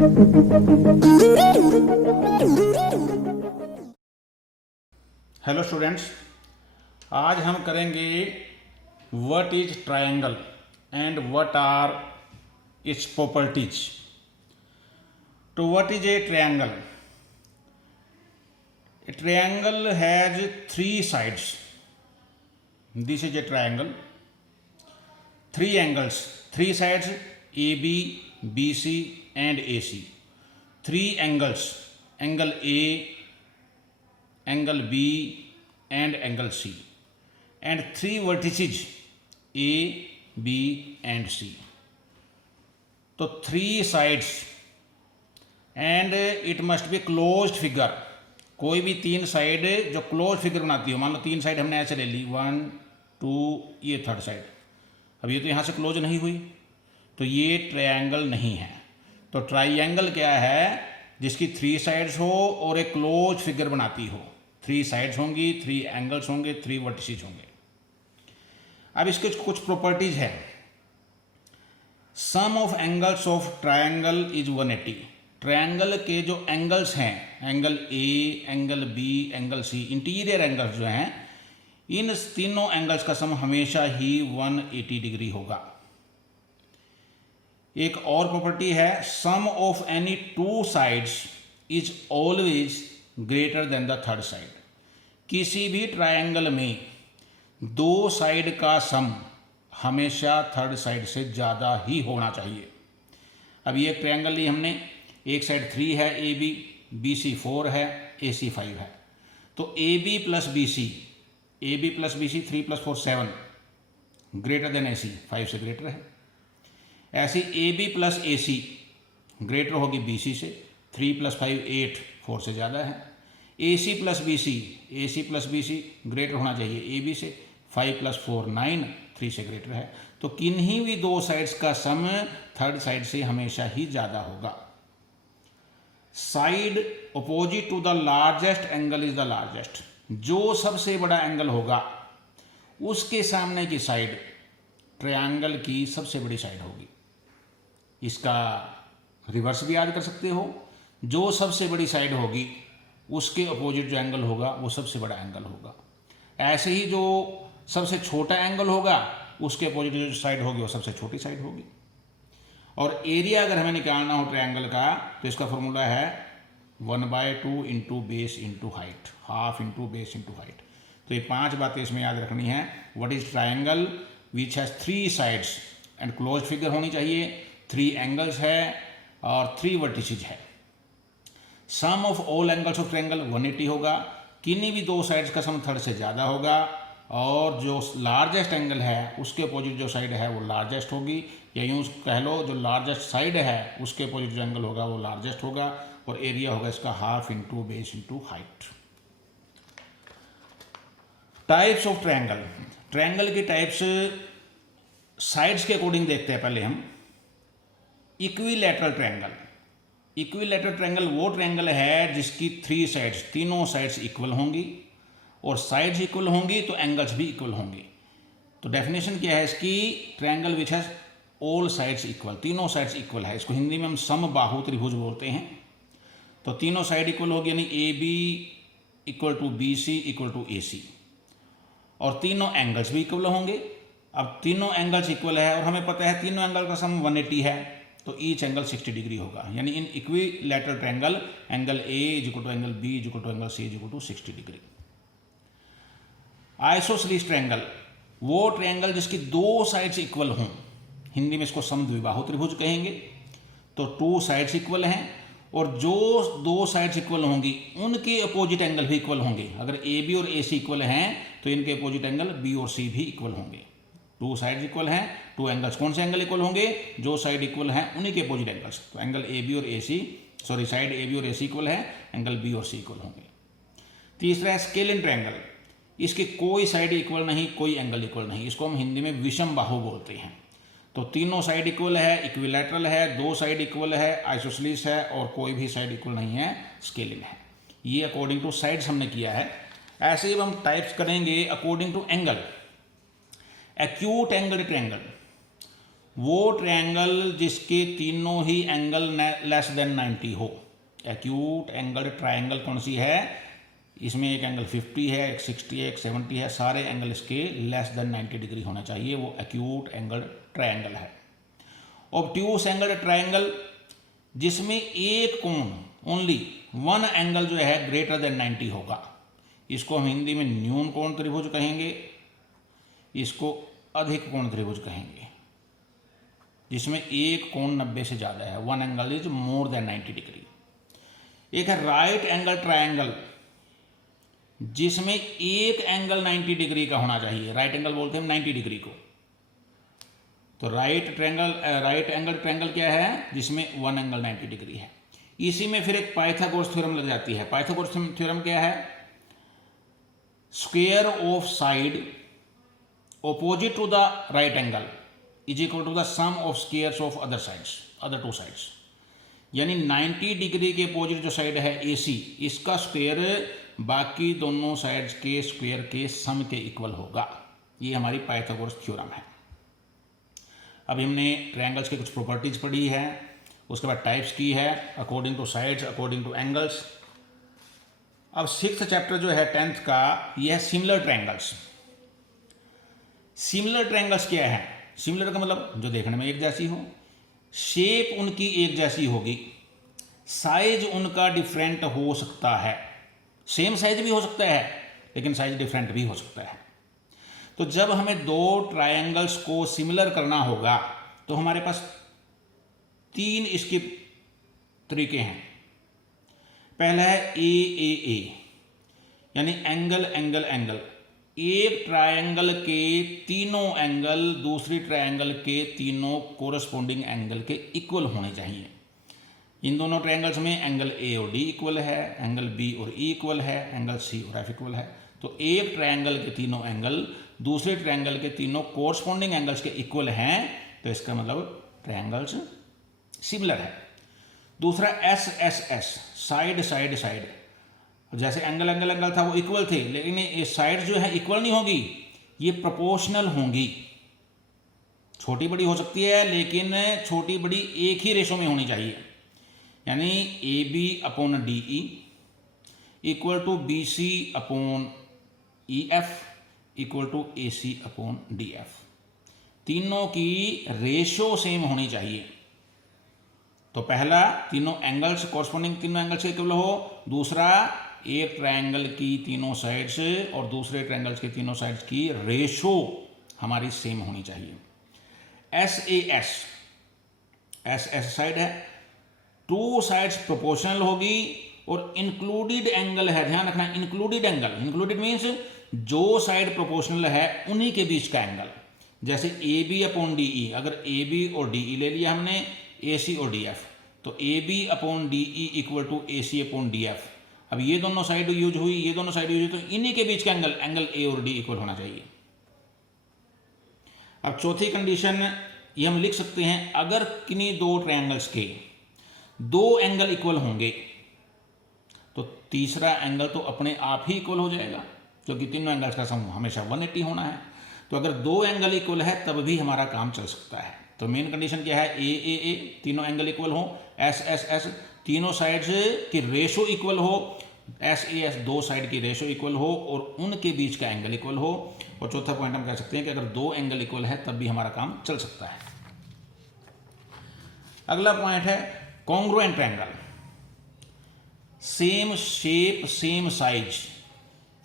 Hello students, आज हम करेंगे what is triangle and what are its properties. तो what is a triangle? A triangle has three sides. This is a triangle. Three angles, three sides, AB, BC and AC. Three angles, angle A, angle B and angle C. And three vertices, A, B and C. So three sides and it must be closed figure. कोई भी तीन side जो close figure बनाती हो, मान लो तीन side हमने ऐसे ले ली, 1 2, ये थर्ड साइड। अब ये तो यहाँ से क्लोज नहीं हुई, तो ये ट्रायंगल नहीं है। तो ट्रायंगल क्या है? जिसकी थ्री साइड्स हो और एक क्लोज फिगर बनाती हो। थ्री साइड्स होंगी, थ्री एंगल्स होंगे, थ्री वर्टिसेस होंगे। अब इसके कुछ प्रॉपर्टीज है। Sum of angles of triangle is 180। Triangle के जो एंगल्स हैं, angle A, angle B, angle C, interior angles जो हैं, इन तीनों एंगल्स का सम हमेशा ही 180 डिग्री होगा। एक और प्रॉपर्टी है, sum of any two sides is always greater than the third side. किसी भी ट्रायंगल में दो साइड का सम हमेशा थर्ड साइड से ज़्यादा ही होना चाहिए। अब ये ट्रायंगल ली हमने, एक साइड 3 है ए बी, बी सी 4 है, ए सी 5 है। तो A B plus B C, 3 + 4 7 greater than A C, 5 से ग्रेटर है। ऐसी A B plus A C greater होगी बी सी से, 3 + 5 8, 4 से ज़्यादा है। A C plus B C greater होना चाहिए ए बी से, 5 + 4 9, 3 से ग्रेटर है। तो किन्हीं भी दो साइड्स का सम थर्ड साइड से हमेशा ही ज़्यादा होगा। Side opposite to the largest angle is the largest. जो सबसे बड़ा एंगल होगा उसके सामने की साइड ट्रायंगल की सबसे बड़ी साइड होगी। इसका रिवर्स भी याद कर सकते हो। जो सबसे बड़ी साइड होगी उसके अपोजिट जो एंगल होगा वो सबसे बड़ा एंगल होगा। ऐसे ही जो सबसे छोटा एंगल होगा उसके अपोजिट जो साइड होगी वो सबसे छोटी साइड होगी। और एरिया अगर हमें निकालना हो ट्रायंगल का तो इसका फॉर्मूला है 1/2 into base into height, half into base into height. तो ये 5 बातें इसमें याद रखनी है। What is triangle? Which has 3 sides and close figure होनी चाहिए, 3 एंगल्स है और 3 वर्टिसेस है। Sum of all angles of triangle 180 होगा। किन्हीं भी दो साइड्स का सम थर्ड से ज़्यादा होगा। और जो लार्जेस्ट एंगल है उसके अपोजिट जो साइड है वो लार्जेस्ट होगी, या यूँ कह लो जो लार्जेस्ट साइड है उसके अपोजिट जो एंगल होगा वो लार्जेस्ट होगा। और एरिया होगा इसका half into base into height. Types of triangle. Triangle की टाइप्स साइड्स के अकॉर्डिंग देखते हैं। पहले हम इक्विलैटरल ट्रायंगल। इक्विलैटरल ट्रायंगल वो ट्रायंगल है जिसकी 3 साइड्स, तीनों साइड्स इक्वल होंगी, और साइड्स इक्वल होंगी तो एंगल्स भी इक्वल होंगे। तो डेफिनेशन क्या है इसकी? Triangle which has all sides equal, तीनों साइड्स इक्वल है। इसको हिंदी में हम समबाहु त्रिभुज बोलते हैं। तो तीनों साइड इक्वल होगी, यानी A B equal to B C equal to A C, और तीनों एंगल्स भी इक्वल होंगे। अब तीनों एंगल्स इक्वल है और हमें पता है तीनों एंगल का सम 180 है, तो ईच एंगल 60 डिग्री होगा। यानी in equilateral triangle angle A is equal to angle B is equal to angle C is equal to 60 degree. Isosceles triangle वो ट्रायंगल जिसकी दो साइड्स इक्वल हों, हिंदी में इसको समद्विबाहु त्रिभुज कहेंगे। तो 2 साइड्स इक्वल हैं और जो दो साइड्स इक्वल होंगी उनके अपोजिट एंगल भी इक्वल होंगे। अगर ए बी और ए सी इक्वल हैं तो इनके अपोजिट एंगल बी और सी भी इक्वल होंगे। 2 साइड्स इक्वल हैं, 2 एंगल्स। कौन से एंगल इक्वल होंगे? जो साइड इक्वल हैं उन्हीं के अपोजिट एंगल्स। तो एंगल ए बी और ए सी, सॉरी साइड ए बी और ए सी इक्वल है, एंगल बी और सी इक्वल होंगे। तीसरा है स्केलिन ट्रायंगल। इसकी कोई साइड इक्वल नहीं, कोई एंगल इक्वल नहीं। इसको हम हिंदी में विषम बाहु बोलते हैं। तो तीनों साइड इक्वल है, इक्विलैटरल है, दो साइड इक्वल है, आइसोसेलेस है, और कोई भी साइड इक्वल नहीं है, स्केलिन है। ये अकॉर्डिंग टू साइड्स हमने किया है। ऐसे ही हम टाइप्स करेंगे according to angle. Acute angle triangle वो ट्रायंगल जिसके तीनों ही एंगल लेस देन 90 हो। एक्यूट एंगल ट्रायंगल कौन सी है, इसमें एक एंगल 50 है, एक 60 है, एक 70 है, सारे एंगल इसके लेस देन 90 डिग्री होना चाहिए, वो एक्यूट एंगल ट्रायंगल है। ऑब्ट्यूस एंगल ट्रायंगल जिसमें एक कोण ओनली वन एंगल जो है ग्रेटर देन 90 होगा, इसको हम हिंदी में न्यून कोण त्रिभुज कहेंगे, इसको अधिक कोण त्रिभुज कहेंगे, जिसमें एक कोण 90 से ज़्यादा है, one angle is more than 90 degree. एक है राइट एंगल ट्रायंगल जिसमें एक एंगल 90 डिग्री का होना चाहिए, राइट एंगल बोलते हैं 90 डिग्री को। तो राइट एंगल ट्रायंगल क्या है, जिसमें वन एंगल 90 डिग्री है। इसी में फिर एक पाइथागोरस थ्योरम लग जाती है। पाइथागोरस थ्योरम क्या है, square of side opposite to the right angle is equal to the sum of squares of other two sides। यानी 90 डिग्री के अपोजिट जो साइड है AC, इसका स्क्वायर बाकी दोनों साइड्स के स्क्वायर के सम के इक्वल होगा। ये हमारी पाइथागोरस थ्योरम है। अभी हमने ट्रायंगल्स की कुछ प्रॉपर्टीज पढ़ी है, उसके बाद टाइप्स की है, according two sides, according two angles. अब 6th चैप्टर जो है 10th का, यह है सिमिलर ट्रायंगल्स। सिमिलर ट्रायंगल्स क्या है, सिमिलर का मतलब जो देखने में एक जैसी हो, शेप उनकी एक जैसी होगी, साइज उनका डिफरेंट हो सकता है, सेम साइज भी हो सकता है लेकिन साइज डिफरेंट भी हो सकता है। तो जब हमें दो ट्रायंगल्स को सिमिलर करना होगा तो हमारे पास 3 इसके तरीके हैं। पहला है ए यानी एंगल एंगल एंगल, एक ट्रायंगल के तीनों एंगल दूसरी ट्रायंगल के तीनों कोरस्पोंडिंग एंगल के इक्वल होने चाहिए। इन दोनों ट्रायंगल्स में एंगल ए और डी इक्वल है, एंगल बी और ई इक्वल है, एंगल सी और एफ इक्वल है। तो एक ट्रायंगल के तीनों एंगल दूसरे ट्रायंगल के तीनों कोरस्पोंडिंग एंगल्स के इक्वल हैं, तो इसका मतलब ट्रायंगल्स सिमिलर है। दूसरा एस साइड साइड साइड, जैसे एंगल एंगल एंगल था वो इक्वल थे, लेकिन ये साइड जो है इक्वल नहीं होगी, ये प्रोपोर्शनल होंगी। छोटी बड़ी हो सकती है लेकिन छोटी बड़ी एक ही रेशो में होनी चाहिए। यानी A B upon D E equal to B C upon E F equal to A C upon D F. तीनों की रेशो सेम होनी चाहिए। तो पहला, तीनों एंगल्स कॉरस्पॉन्डिंग तीनों एंगल्स के इक्वल हो। दूसरा, एक ट्रायंगल की तीनों साइड्स और दूसरे ट्रायंगल्स के तीनों साइड्स की रेशो हमारी सेम होनी चाहिए। एस साइड है, टू साइड्स प्रोपोर्शनल होगी और इंक्लूडेड एंगल है, ध्यान रखना इंक्लूडेड एंगल, इंक्लूडेड मीन्स जो साइड प्रोपोर्शनल है उन्हीं के बीच का एंगल। जैसे A B upon D E, अगर ए बी और डी ई ले लिया हमने, ए सी और डी एफ, तो A B upon D E equal to A C upon D F. अब ये दोनों साइड यूज हुई, ये दोनों साइड यूज हुई, तो इन्हीं के बीच का एंगल ए और डी इक्वल होना चाहिए। अब चौथी कंडीशन ये हम लिख सकते हैं, अगर किन्हीं दो ट्रायंगल्स के दो एंगल इक्वल होंगे तो तीसरा एंगल तो अपने आप ही इक्वल हो जाएगा, क्योंकि तीनों एंगल्स का सम हमेशा 180 होना है। तो अगर दो एंगल इक्वल है तब भी हमारा काम चल सकता है। तो मेन कंडीशन क्या है, ए तीनों एंगल इक्वल हो, एस तीनों साइड्स की रेशो इक्वल हो, एस दो साइड की रेशो इक्वल हो और उनके बीच का एंगल इक्वल हो। और चौथा पॉइंट हम कह सकते हैं कि अगर दो एंगल इक्वल है तब भी हमारा काम चल सकता है। अगला पॉइंट है congruent triangle, same shape same size.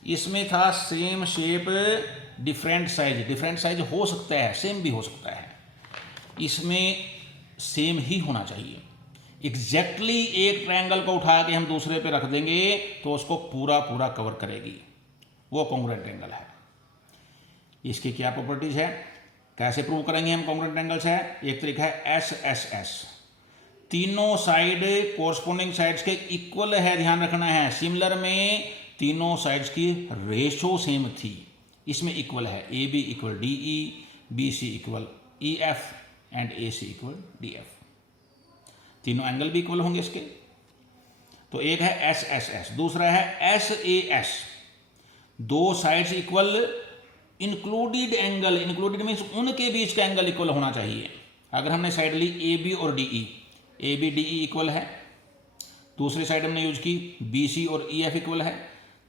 इसमें था सेम शेप डिफरेंट साइज हो सकता है, सेम भी हो सकता है, इसमें सेम ही होना चाहिए। एग्जैक्टली एक ट्रायंगल को उठा के हम दूसरे पे रख देंगे तो उसको पूरा कवर करेगी, वो कॉन्ग्रुएंट ट्रायंगल है। इसकी क्या प्रॉपर्टीज है, कैसे प्रूव करेंगे हम कॉन्ग्रुएंट ट्रायंगल्स है। एक तरीका है एस, तीनों साइड कोरस्पोंडिंग साइड्स के इक्वल है, ध्यान रखना है। सिमिलर में तीनों साइड्स की रेशो सेम थी, इसमें इक्वल है, A B equal D E, B C equal E F and A C equal D F. तीनों एंगल भी इक्वल होंगे इसके। तो एक है एस, दूसरा है एस, दो sides equal, included angle, included means उनके बीच का एंगल इक्वल होना चाहिए। अगर हमने साइड ली ए बी और D E, A B D E equal है, दूसरी साइड हमने यूज की बी सी और ई एफ इक्वल है,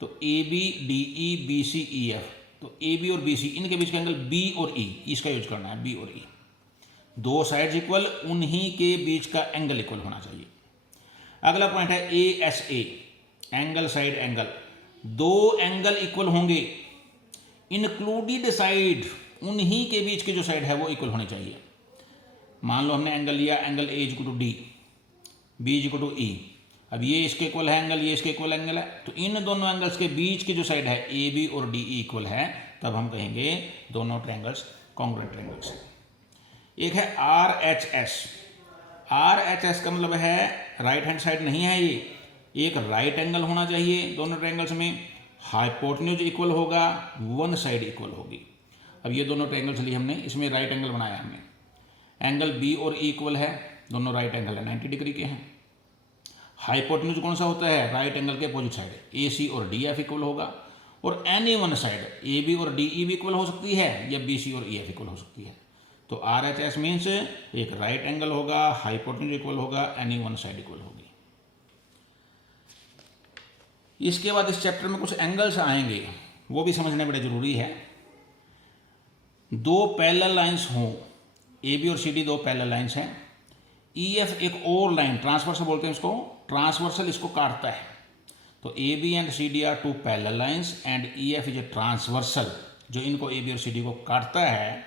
तो A B D E B C E F, तो ए बी और बी सी इनके बीच का एंगल बी और ई, इसका यूज करना है, बी और ई, दो साइड्स इक्वल, उन्हीं के बीच का एंगल इक्वल होना चाहिए। अगला पॉइंट है A S A, angle side angle, दो एंगल इक्वल होंगे, इंक्लूडेड साइड, उन्हीं के बीच की जो साइड है वो इक्वल होनी चाहिए। मान लो हमने एंगल लिया, angle A equal to D, B equal to E, अब ये इसके इक्वल है एंगल, ये इसके इक्वल एंगल है, तो इन दोनों एंगल्स के बीच की जो साइड है ए बी और डी ई इक्वल है, तब हम कहेंगे दोनों ट्रायंगल्स कॉन्ग्रुएंट ट्रायंगल्स। एक है R H S, R H S का मतलब है राइट हैंड साइड नहीं है ये, एक राइट एंगल होना चाहिए दोनों ट्रायंगल्स में, हाइपोटेन्यूज इक्वल होगा, वन साइड इक्वल होगी। अब ये दोनों ट्रायंगल्स लिए हमने, इसमें राइट एंगल बनाया हमने, एंगल बी और ई इक्वल है, दोनों राइट एंगल है, 90 डिग्री के हैं। हाइपोटेन्यूज कौन सा होता है, राइट एंगल के अपोजिट साइड, ए सी और डी एफ इक्वल होगा, और any one side A B और डी ई भी इक्वल हो सकती है, या बी सी और ई एफ इक्वल हो सकती है। तो आर एच एस मीन्स एक राइट एंगल होगा, हाइपोटेन्यूज इक्वल होगा, एनी वन साइड इक्वल होगी। इसके बाद इस चैप्टर में कुछ एंगल्स आएंगे, वो भी समझने बड़े जरूरी है। दो पैरेलल लाइंस हों, ए बी और सी डी दो पैरेलल लाइंस हैं, ई एफ एक और लाइन, ट्रांसवर्सल बोलते हैं इसको, ट्रांसवर्सल इसको काटता है, तो A B and C D are two parallel lines and E F is a transversal, जो इनको ए बी और सी डी को काटता है।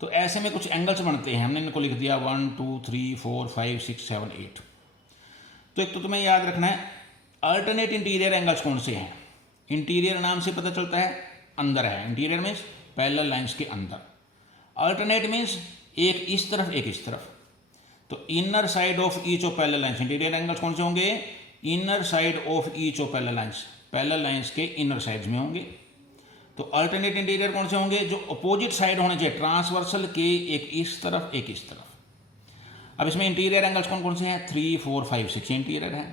तो ऐसे में कुछ एंगल्स बनते हैं, हमने इनको लिख दिया 1 2 3 4 5 6 7 8। तो एक तो तुम्हें याद रखना है अल्टरनेट इंटीरियर एंगल्स कौन से हैं। इंटीरियर नाम से पता चलता है अंदर है, इंटीरियर मीन्स पैरेलल लाइंस के अंदर, अल्टरनेट मीन्स एक इस तरफ एक इस तरफ। तो inner side of each of parallel lines, interior angles कौन से होंगे, inner side of each of parallel lines, parallel lines के इनर साइड्स में होंगे। तो अल्टरनेट इंटीरियर कौन से होंगे, जो अपोजिट साइड होने चाहिए ट्रांसवर्सल के, एक इस तरफ एक इस तरफ। अब इसमें इंटीरियर एंगल्स कौन कौन से हैं, 3 4 5 6 इंटीरियर है।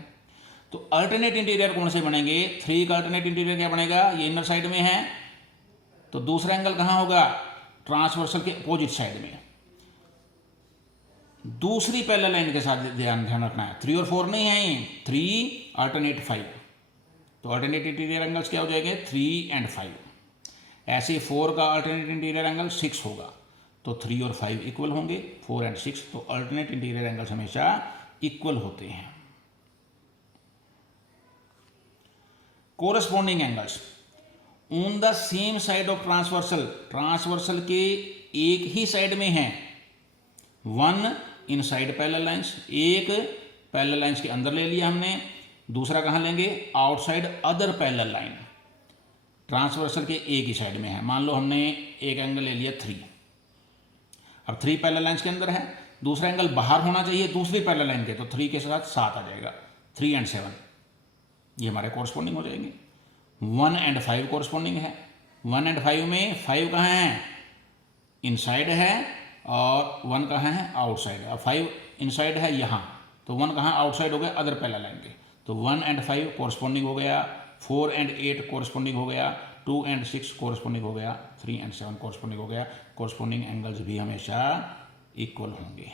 तो अल्टरनेट इंटीरियर कौन से बनेंगे, 3 का अल्टरनेट इंटीरियर क्या बनेगा, ये इनर साइड में है, तो दूसरा एंगल कहाँ होगा, ट्रांसवर्सल के अपोजिट साइड में, दूसरी पैरेलल लाइन के साथ ध्यान रखना है। 3 और 4 नहीं है, 3 अल्टरनेट 5, तो अल्टरनेट इंटीरियर एंगल्स क्या हो जाएंगे, 3 एंड 5। ऐसे 4 का अल्टरनेट इंटीरियर एंगल 6 होगा, तो 3 और 5 इक्वल होंगे, 4 एंड 6। तो अल्टरनेट इंटीरियर एंगल्स हमेशा इक्वल होते हैं। Corresponding angles on the same side of transversal, transversal के एक ही साइड में हैं, one in side parallel lines, एक पैरेलल लाइंस के अंदर ले लिया हमने, दूसरा कहाँ लेंगे, outside other parallel line, transversal के एक ही साइड में है। मान लो हमने एक एंगल ले लिया 3, अब 3 पैरेलल लाइंस के अंदर है, दूसरा एंगल बाहर होना चाहिए दूसरी पैरेलल लाइन के, तो 3 के साथ 7 आ जाएगा, 3 एंड 7 ये हमारे कोरस्पॉन्डिंग हो जाएंगे। 1 एंड 5 कोरस्पॉन्डिंग है, 1 एंड 5 में 5 कहाँ है, इनसाइड है, और 1 कहाँ है, आउटसाइड। अब 5 इनसाइड है यहाँ, तो 1 कहाँ आउटसाइड हो गया, अदर पैरेलल लाइन के, तो 1 एंड 5 कोरस्पॉन्डिंग हो गया, 4 एंड 8 कोरस्पॉन्डिंग हो गया, 2 एंड 6 कोरस्पॉन्डिंग हो गया, 3 एंड 7 कोरस्पॉन्डिंग हो गया। कोरस्पॉन्डिंग एंगल्स भी हमेशा इक्वल होंगे।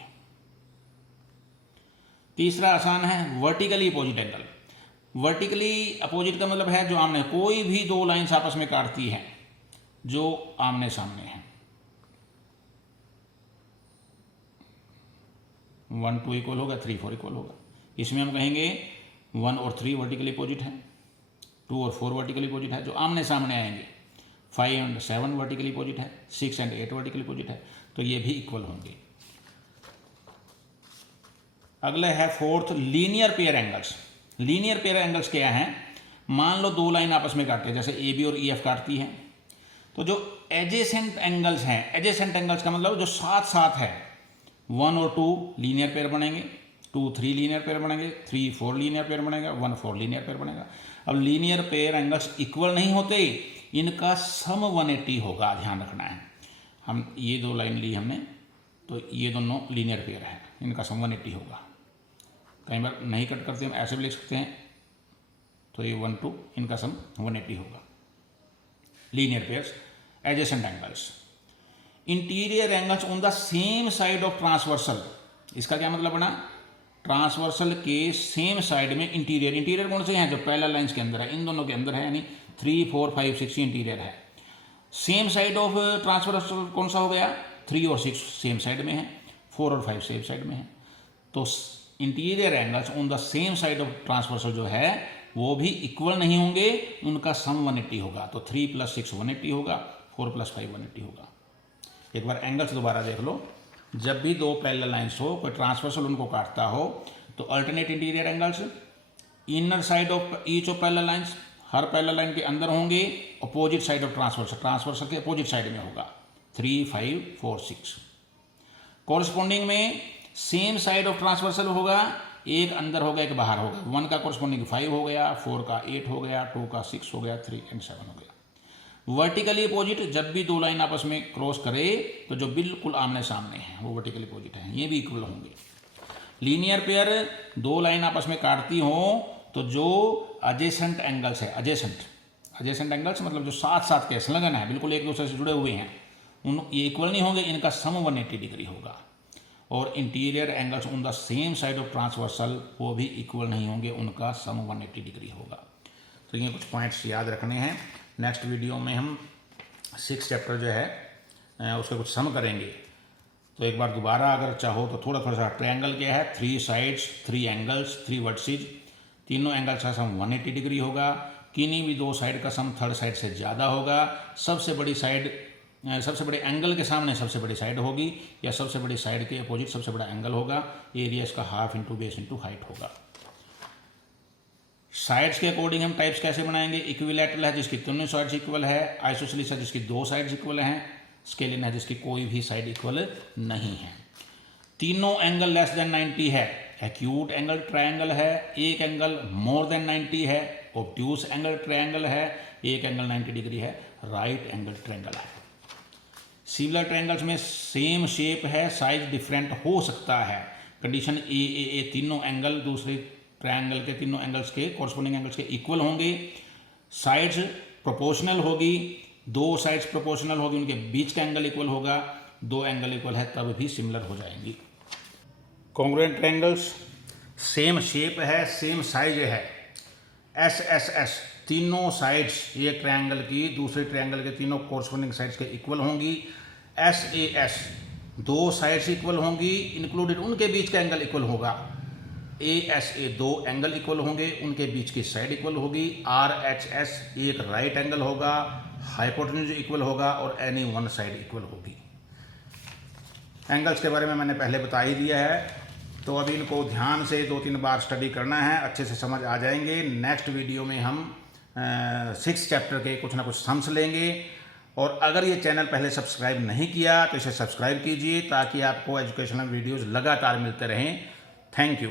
तीसरा आसान है vertically opposite angle. Vertically opposite का मतलब है जो आमने, कोई भी दो लाइंस आपस में काटती हैं जो आमने सामने हैं, 1 2 इक्वल होगा, 3 4 इक्वल होगा। इसमें हम कहेंगे 1 और 3 वर्टिकली अपोजिट है, 2 और 4 वर्टिकली अपोजिट है जो आमने सामने आएंगे, 5 एंड 7 वर्टिकली अपोजिट है, 6 एंड 8 वर्टिकली अपोजिट है, तो ये भी इक्वल होंगे। अगला है fourth linear pair angles. Linear pair angles क्या हैं, मान लो दो लाइन आपस में काटते हैं, जैसे ए बी और ई एफ काटती हैं, तो जो एजेसेंट एंगल्स हैं, एजेसेंट एंगल्स का मतलब जो साथ साथ है, 1 और 2 लीनियर पेयर बनेंगे, 2 3 लीनियर पेयर बनेंगे, 3 4 लीनियर पेयर बनेगा, 1 4 लीनियर पेयर बनेगा। अब लीनियर पेयर एंगल्स इक्वल नहीं होते, इनका सम 180 होगा, ध्यान रखना है। हम ये दो लाइन ली हमने, तो ये दोनों लीनियर पेयर है, इनका सम 180 होगा। कई बार नहीं कट करते हम ऐसे भी लिख सकते हैं, तो ये 1 2 इनका सम 180 होगा। Linear pairs adjacent angles. Interior angles on the same side of transversal, इसका क्या मतलब बना, ट्रांसवर्सल के सेम साइड में इंटीरियर, इंटीरियर कौन से हैं, जो पैरेलल लाइंस के अंदर है, इन दोनों के अंदर है, यानी 3, 4, 5, 6 इंटीरियर है। सेम साइड ऑफ ट्रांसवर्सल कौन सा हो गया, 3 और 6 सेम साइड में है, 4 और 5 सेम साइड में है। तो interior angles on the same side of transversal जो है वो भी इक्वल नहीं होंगे, उनका सम 180 होगा। तो 3 + 6 180 होगा, 4 + 5 180 होगा। एक बार एंगल्स दोबारा देख लो, जब भी दो पैरेलल लाइंस हो, कोई ट्रांसवर्सल उनको काटता हो, तो alternate interior angles inner side of each of parallel lines, her parallel line के अंदर होंगे, opposite side of transversal, transversal के अपोजिट साइड में होगा, 3, 5, 4, 6। कॉरस्पॉन्डिंग में सेम साइड ऑफ ट्रांसवर्सल होगा, एक अंदर होगा एक बाहर होगा, 1 का कॉरस्पॉन्डिंग 5 हो गया, 4 का 8 हो गया, 2 का 6 हो गया, 3 और 7 हो गया। वर्टिकली अपोजिट, जब भी दो लाइन आपस में क्रॉस करे तो जो बिल्कुल आमने सामने हैं वो वर्टिकली अपोजिट है, ये भी इक्वल होंगे। लीनियर पेयर, दो लाइन आपस में काटती हो तो जो एडजेसेंट एंगल्स है, एडजेसेंट एंगल्स मतलब जो साथ साथ के संलग्न है, बिल्कुल एक दूसरे से जुड़े हुए हैं, उन ये इक्वल नहीं होंगे, इनका सम 180 डिग्री होगा। और interior angles on the same side of transversal वो भी इक्वल नहीं होंगे, उनका सम 180 डिग्री होगा। तो ये कुछ पॉइंट्स याद रखने हैं। नेक्स्ट वीडियो में हम 6 चैप्टर जो है उसके कुछ सम करेंगे। तो एक बार दोबारा अगर चाहो तो थोड़ा सा, ट्रायंगल क्या है, 3 साइड्स, 3 एंगल्स, 3 वर्टिसेस, तीनों एंगल्स का सम 180 डिग्री होगा। किन्हीं भी दो साइड का सम थर्ड साइड से ज़्यादा होगा। सबसे बड़ी साइड, सबसे बड़े एंगल के सामने सबसे बड़ी साइड होगी, या सबसे बड़ी साइड के अपोजिट सबसे बड़ा एंगल होगा। एरिया इसका half into base into height होगा। साइड्स के अकॉर्डिंग हम टाइप्स कैसे बनाएंगे, इक्विलैटरल है जिसकी तीनों साइड्स इक्वल है, आइसोसेलेस है जिसकी 2 साइड्स इक्वल हैं, स्केलिन है जिसकी कोई भी साइड इक्वल नहीं है। तीनों एंगल लेस देन 90 है, एक्यूट एंगल ट्रायंगल है, एक एंगल मोर देन 90 है, ऑब्ट्यूस एंगल ट्रायंगल है, एक एंगल 90 डिग्री है, राइट एंगल ट्रायंगल है। सिमिलर ट्रायंगल्स में सेम शेप है, साइज डिफरेंट हो सकता है। कंडीशन ए तीनों एंगल दूसरे ट्रायंगल के तीनों एंगल्स के कॉरस्पॉन्डिंग एंगल्स के इक्वल होंगे। साइड्स प्रोपोर्शनल होगी, 2 साइड्स प्रोपोर्शनल होगी, उनके बीच का एंगल इक्वल होगा, 2 एंगल इक्वल है तब भी सिमिलर हो जाएंगी। कॉन्ग्रुएंट ट्रायंगल्स, सेम शेप है, सेम साइज है, एस तीनों साइड्स एक ट्रायंगल की दूसरे ट्रायंगल के तीनों कॉरस्पॉन्डिंग साइड्स के इक्वल होंगी। एस 2 साइड्स इक्वल होंगी, इंक्लूडेड उनके बीच का एंगल इक्वल होगा। ए 2 एंगल इक्वल होंगे, उनके बीच की साइड इक्वल होगी। RHS एक राइट एंगल होगा, हाइपोटेन्यूज इक्वल होगा, और एनी वन साइड इक्वल होगी। एंगल्स के बारे में मैंने पहले बता ही दिया है, तो अभी इनको ध्यान से 2-3 बार स्टडी करना है, अच्छे से समझ आ जाएंगे। नेक्स्ट वीडियो में हम 6 चैप्टर के कुछ ना कुछ सम्स लेंगे। और अगर ये चैनल पहले सब्सक्राइब नहीं किया तो इसे सब्सक्राइब कीजिए, ताकि आपको एजुकेशनल वीडियोज़ लगातार मिलते रहें। Thank you.